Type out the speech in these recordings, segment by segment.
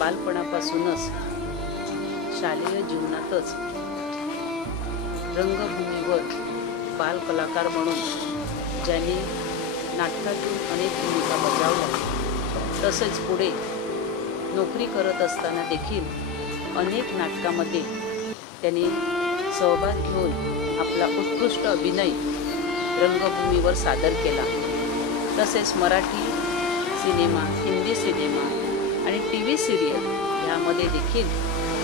बालपणापासूनच शालेय जीवनातच रंगभूमीवर बाल कलाकार म्हणून ज्यांनी नाटकातून अनेक भूमिका बजावल्या, तसेच पुढे नोकरी करत असताना देखील अनेक नाटकामध्ये त्यांनी सहभाग घेऊन आपला उत्कृष्ट अभिनय रंगभूमीवर सादर केला। तसेच मराठी सिनेमा, हिंदी सिनेमा आणि TV सिरियल यामध्ये देखील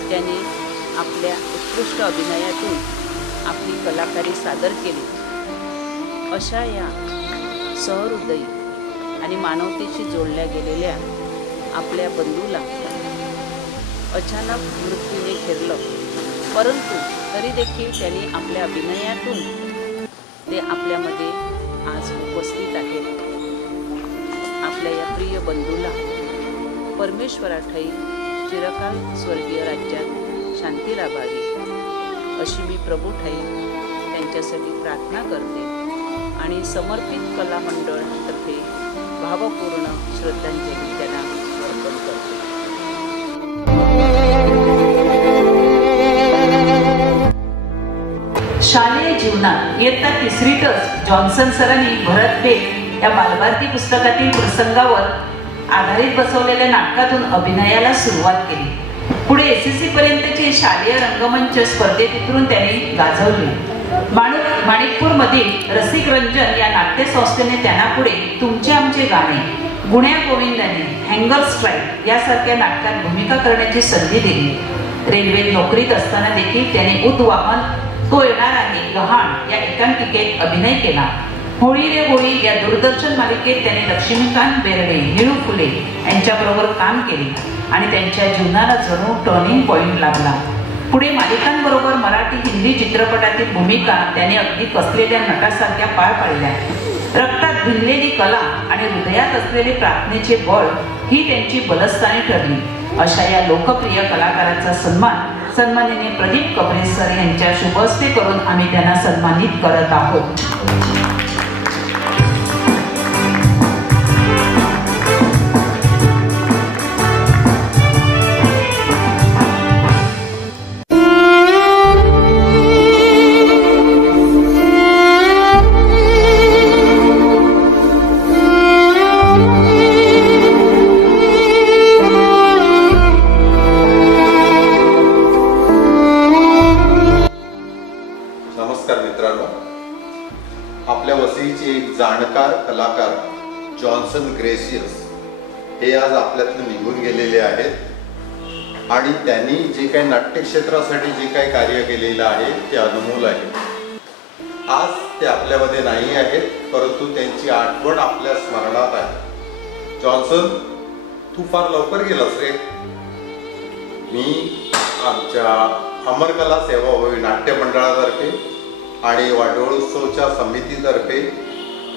त्यांनी आपल्या उत्कृष्ट अभिनयातून आपली कलाकारी सादर केली। अशा या सहृदयी आणि मानवतेशी जोडल्या गेलेल्या आपल्या बंधूला अचानक मृत्यूने घेरलं, परंतु तरी देखील त्यांनी आपल्या अभिनयातून ते आपल्यामध्ये आज उपस्थित आहेत। आपल्या या प्रिय बंधूला परमेश्वराठाई चिरकाल स्वर्गीय राज्यात शांती लाभावी अशी मी प्रभूठाई त्यांच्यासाठी प्रार्थना करते आणि समर्पित कला मंडळातर्फे भावपूर्ण श्रद्धांजली त्यांना अर्पण करते। शालेय जीवनात इयत्ता 3रीतच जॉन्सन सरांनी भरत बेग या बालभारती पुस्तकातील प्रसंगावर आधारित बसवलेल्या नाटकातून अभिनयाला सुरुवात केली। पुढे SSC पर्यंतचे शालेय रंगमंच स्पर्धेत उतरून त्यांनी गाजवले। माणिकपूरमधील रसिक रंजन या नाट्य संस्थेने त्यांना पुढे तुमचे आमचे गाणे, गुण्या गोविंदाने, हँगर स्ट्राईक यासारख्या नाटकात भूमिका करण्याची संधी दिली। रेल्वेत नोकरीत असताना देखील त्याने उद्वाहन, तो येणार आहे, गहाण या एकांकिकेत अभिनय केला। होळी रे होळी या दूरदर्शन मालिकेत त्याने लक्ष्मीकांत बेर्डे, निळू फुले यांच्याबरोबर काम केले आणि त्यांच्या जीवनाला जणू टर्निंग पॉइंट लागला। पुढे मालिकांबरोबर मराठी, हिंदी चित्रपटातील भूमिका त्याने अगदी कसलेल्या नटासारख्या पार पाडल्या। रक्तात भिनलेली कला आणि हृदयात असलेले प्रार्थनेचे बळ ही त्यांची बलस्थाने ठरली। अशा या लोकप्रिय कलाकाराचा सन्माननीय प्रदीप कबरे सर यांच्या शुभ हस्ते करून आम्ही त्यांना सन्मानित करत आहोत। नमस्कार मित्रांनो, आपल्या वसईचे एक जाणकार कलाकार जॉन्सन ग्रेसियस हे आज आपल्यातून निघून गेलेले आहेत आणि त्यांनी जे काही नाट्यक्षेत्रासाठी जे काही कार्य केलेलं आहे ते अनमोल आहे। आज ते आपल्यामध्ये नाही आहेत, परंतु त्यांची आठवण आपल्या स्मरणात आहे। जॉन्सन, तू फार लवकर गेलास रे। मी आमच्या अमरकला सेवाभावी नाट्य मंडळातर्फे आणि वाटोळोत्सवच्या समितीतर्फे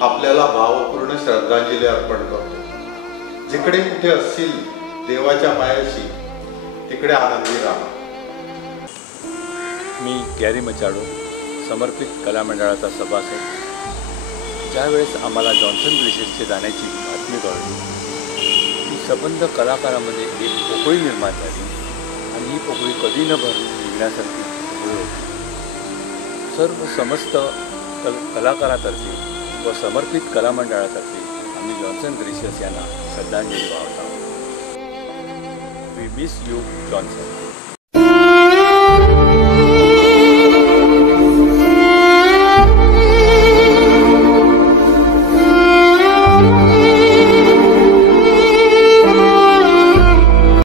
आपल्याला भावपूर्ण श्रद्धांजली अर्पण करतो। जिकडे कुठे असतील देवाच्या पायाशी तिकडे आनंदी राहा। मी गॅरी मचाडो, समर्पित कला मंडळाचा सभासद। ज्यावेळेस आम्हाला जॉन्सन ग्रेसियसचे जाण्याची बातमी कळली, ती सबंध कलाकारामध्ये एक पोकळी निर्माण झाली आणि ही पोकळी कधी न भरून निघण्यासारखी पोकळी होती। सर्व समस्त कलाकारातर्फे व समर्पित कला मंडळातर्फे आम्ही जॉन्सन ग्रेसियस यांना श्रद्धांजली वाहत आहोत। We miss you Johnson.